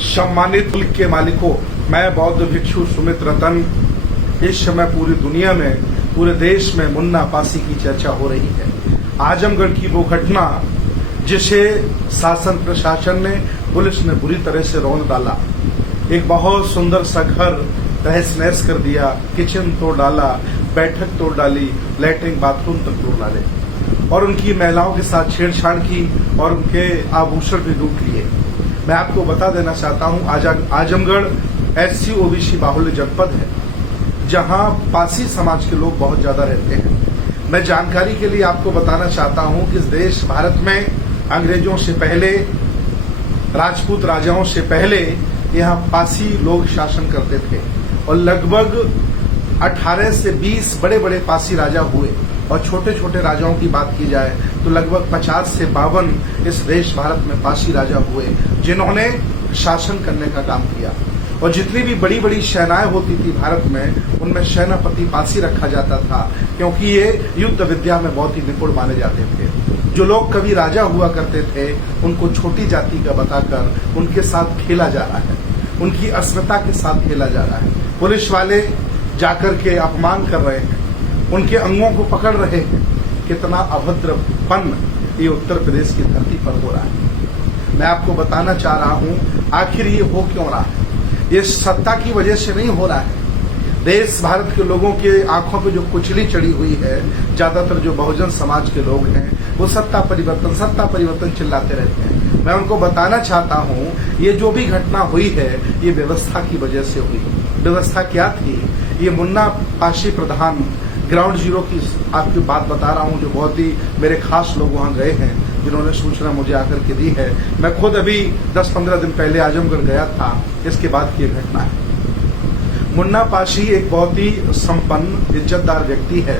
सम्मानित मुल्क के मालिकों, मैं बौद्ध भिक्षु सुमित रतन। इस समय पूरी दुनिया में, पूरे देश में मुन्ना पासी की चर्चा हो रही है। आजमगढ़ की वो घटना जिसे शासन प्रशासन ने, पुलिस ने बुरी तरह से रौंद डाला। एक बहुत सुंदर सा घर तहस नहस कर दिया, किचन तोड़ डाला, बैठक तोड़ डाली, लैट्रिन बाथरूम तक तोड़ डाले और उनकी महिलाओं के साथ छेड़छाड़ की और उनके आभूषण भी लूट लिए। मैं आपको बता देना चाहता हूं, आजमगढ़ SC OBC बाहुल्य जनपद है, जहां पासी समाज के लोग बहुत ज्यादा रहते हैं। मैं जानकारी के लिए आपको बताना चाहता हूं कि इस देश भारत में अंग्रेजों से पहले, राजपूत राजाओं से पहले यहाँ पासी लोग शासन करते थे और लगभग 18 से 20 बड़े बड़े पासी राजा हुए और छोटे छोटे राजाओं की बात की जाए तो लगभग 50 से 52 इस देश भारत में पासी राजा हुए, जिन्होंने शासन करने का काम किया। और जितनी भी बड़ी बड़ी सेनाएं होती थी भारत में, उनमें सेनापति पासी रखा जाता था, क्योंकि ये युद्ध विद्या में बहुत ही निपुण माने जाते थे। जो लोग कभी राजा हुआ करते थे, उनको छोटी जाति का बताकर उनके साथ खेला जा रहा है, उनकी अस्मिता के साथ खेला जा रहा है। पुलिस वाले जाकर के अपमान कर रहे हैं, उनके अंगों को पकड़ रहे हैं। कितना अभद्रपन ये उत्तर प्रदेश की धरती पर हो रहा है। मैं आपको बताना चाह रहा हूं, आखिर ये हो क्यों रहा है? ये सत्ता की वजह से नहीं हो रहा है। देश भारत के लोगों के आंखों पे जो कुचली चढ़ी हुई है, ज्यादातर जो बहुजन समाज के लोग हैं, वो सत्ता परिवर्तन चिल्लाते रहते हैं। मैं उनको बताना चाहता हूं, ये जो भी घटना हुई है, ये व्यवस्था की वजह से हुई। व्यवस्था क्या थी? ये मुन्ना पासी प्रधान ग्राउंड जीरो की आपकी बात बता रहा हूं, जो बहुत ही मेरे खास लोग वहां गए हैं, जिन्होंने सूचना मुझे आकर के दी है। मैं खुद अभी 10-15 दिन पहले आजमगढ़ गया था, इसके बाद की घटना है। मुन्ना पासी एक बहुत ही संपन्न, इज्जतदार व्यक्ति है,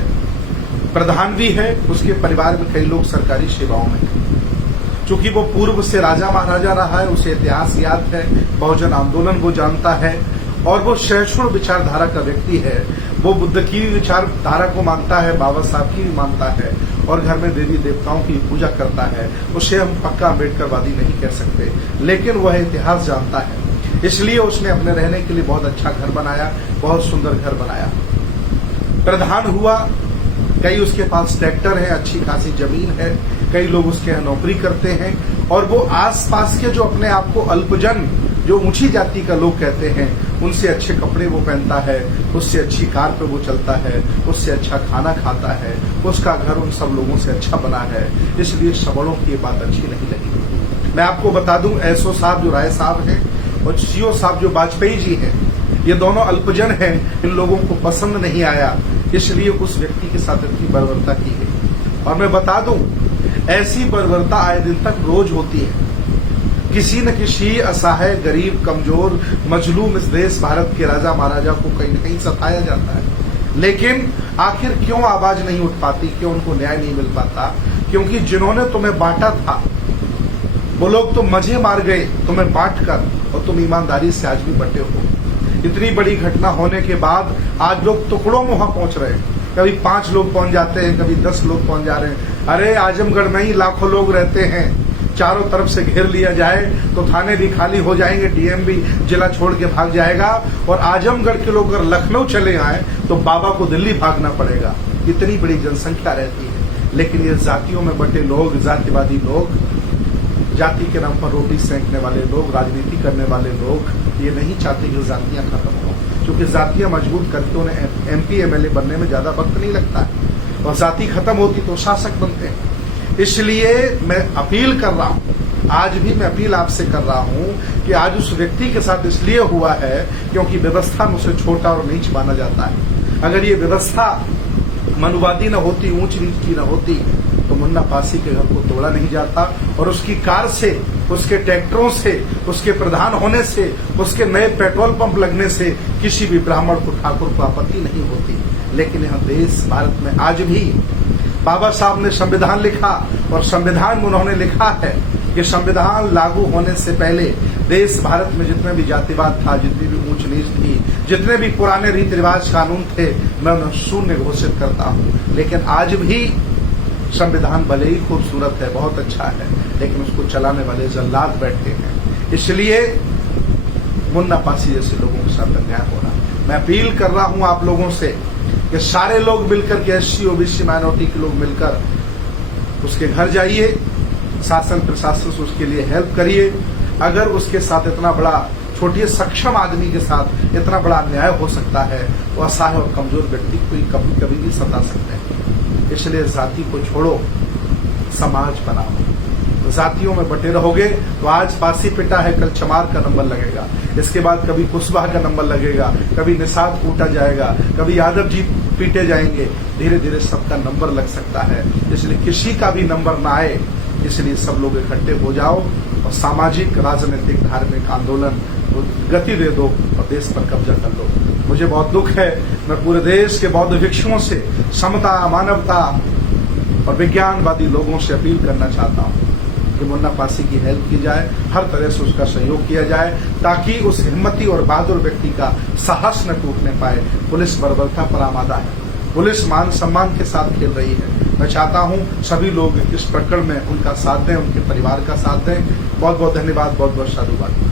प्रधान भी है। उसके परिवार में कई लोग सरकारी सेवाओं में हैं। चूंकि वो पूर्व से राजा महाराजा रहा है, उसे इतिहास याद है, बहुजन आंदोलन वो जानता है और वो सहिष्णु विचारधारा का व्यक्ति है। वो बुद्ध की विचारधारा को मानता है, बाबा साहब की भी मानता है और घर में देवी देवताओं की पूजा करता है। उसे हम पक्का अम्बेडकरवादी नहीं कह सकते, लेकिन वह इतिहास जानता है। इसलिए उसने अपने रहने के लिए बहुत अच्छा घर बनाया, बहुत सुंदर घर बनाया। प्रधान हुआ, कई उसके पास ट्रैक्टर है, अच्छी खासी जमीन है, कई लोग उसके यहाँ नौकरी करते हैं और वो आसपास के जो अपने आप को अल्पजन, जो ऊंची जाति का लोग कहते हैं, उनसे अच्छे कपड़े वो पहनता है, उससे अच्छी कार पे वो चलता है, उससे अच्छा खाना खाता है, उसका घर उन सब लोगों से अच्छा बना है। इसलिए सबड़ों की ये बात अच्छी नहीं लगी। मैं आपको बता दूं, SO साहब जो राय साहब हैं और CO साहब जो वाजपेयी जी हैं, ये दोनों अल्पजन हैं। इन लोगों को पसंद नहीं आया, इसलिए उस व्यक्ति के साथ इतनी बर्बरता की है। और मैं बता दूं, ऐसी बर्बरता आए दिन तक रोज होती है। किसी न किसी असहाय, गरीब, कमजोर, मजलूम इस देश भारत के राजा महाराजा को कहीं न कहीं सताया जाता है। लेकिन आखिर क्यों आवाज नहीं उठ पाती, क्यों उनको न्याय नहीं मिल पाता? क्योंकि जिन्होंने तुम्हें बांटा था, वो लोग तो मजे मार गए तुम्हें बांट कर, और तुम ईमानदारी से आज भी बटे हो। इतनी बड़ी घटना होने के बाद आज लोग टुकड़ों में वहां पहुंच रहे हैं। कभी 5 लोग पहुंच जाते हैं, कभी 10 लोग पहुंच जा रहे हैं। अरे आजमगढ़ में ही लाखों लोग रहते हैं, चारों तरफ से घेर लिया जाए तो थाने भी खाली हो जाएंगे, DM भी जिला छोड़ के भाग जाएगा। और आजमगढ़ के लोग अगर लखनऊ चले आए तो बाबा को दिल्ली भागना पड़ेगा। इतनी बड़ी जनसंख्या रहती है। लेकिन ये जातियों में बटे लोग, जातिवादी लोग, जाति के नाम पर रोटी सेंकने वाले लोग, राजनीति करने वाले लोग, ये नहीं चाहते कि जातियां खत्म हो, क्योंकि जातियां मजबूत करके उन्हें MP MLA बनने में ज्यादा वक्त नहीं लगता है और जाति खत्म होती तो शासक बनते हैं। इसलिए मैं अपील कर रहा हूं, आज भी मैं अपील आपसे कर रहा हूं कि आज उस व्यक्ति के साथ इसलिए हुआ है क्योंकि व्यवस्था में उसे छोटा और नीच माना जाता है। अगर ये व्यवस्था मनुवादी न होती, ऊंच नीच की न होती, तो मुन्ना पासी के घर को तोड़ा नहीं जाता और उसकी कार से, उसके ट्रैक्टरों से, उसके प्रधान होने से, उसके नए पेट्रोल पंप लगने से किसी भी ब्राह्मण को, ठाकुर को आपत्ति नहीं होती। लेकिन यह देश भारत में आज भी बाबा साहब ने संविधान लिखा और संविधान में उन्होंने लिखा है कि संविधान लागू होने से पहले देश भारत में जितने भी जातिवाद था, जितनी भी ऊंच नीच थी, जितने भी पुराने रीति रिवाज कानून थे, मैं उन्हें शून्य घोषित करता हूं। लेकिन आज भी संविधान भले ही खूबसूरत है, बहुत अच्छा है, लेकिन उसको चलाने वाले जल्लाद बैठे हैं। इसलिए मुन्ना पासी जैसे लोगों के साथ अन्याय हो रहा है। मैं अपील कर रहा हूं आप लोगों से कि सारे लोग मिलकर के SC OBC माइनॉरिटी के लोग मिलकर उसके घर जाइए, शासन प्रशासन से उसके लिए हेल्प करिए। अगर उसके साथ इतना बड़ा छोटे सक्षम आदमी के साथ इतना बड़ा अन्याय हो सकता है तो असहाय और कमजोर व्यक्ति को कभी कभी भी सता सकते हैं। इसलिए जाति को छोड़ो, समाज बनाओ। जातियों में बटे रहोगे तो आज पासी पिटा है, कल चमार का नंबर लगेगा, इसके बाद कभी कुशवाहा का नंबर लगेगा, कभी निषाद कूटा जाएगा, कभी यादव जी पीटे जाएंगे। धीरे धीरे सबका नंबर लग सकता है। इसलिए किसी का भी नंबर ना आए, इसलिए सब लोग इकट्ठे हो जाओ और सामाजिक, राजनीतिक, धार्मिक आंदोलन गति दे दो और देश पर कब्जा कर लो। मुझे बहुत दुख है, मैं पूरे देश के बौद्ध भिक्षुओं से समता, मानवता और विज्ञानवादी लोगों से अपील करना चाहता हूं कि मुन्ना पासी की हेल्प की जाए, हर तरह से उसका सहयोग किया जाए ताकि उस हिम्मती और बहादुर व्यक्ति का साहस न टूटने पाए। पुलिस बर्बरता पर आमादा है, पुलिस मान सम्मान के साथ खेल रही है। मैं चाहता हूं सभी लोग इस प्रकरण में उनका साथ दें, उनके परिवार का साथ दें। बहुत बहुत धन्यवाद, बहुत बहुत साधुवाद।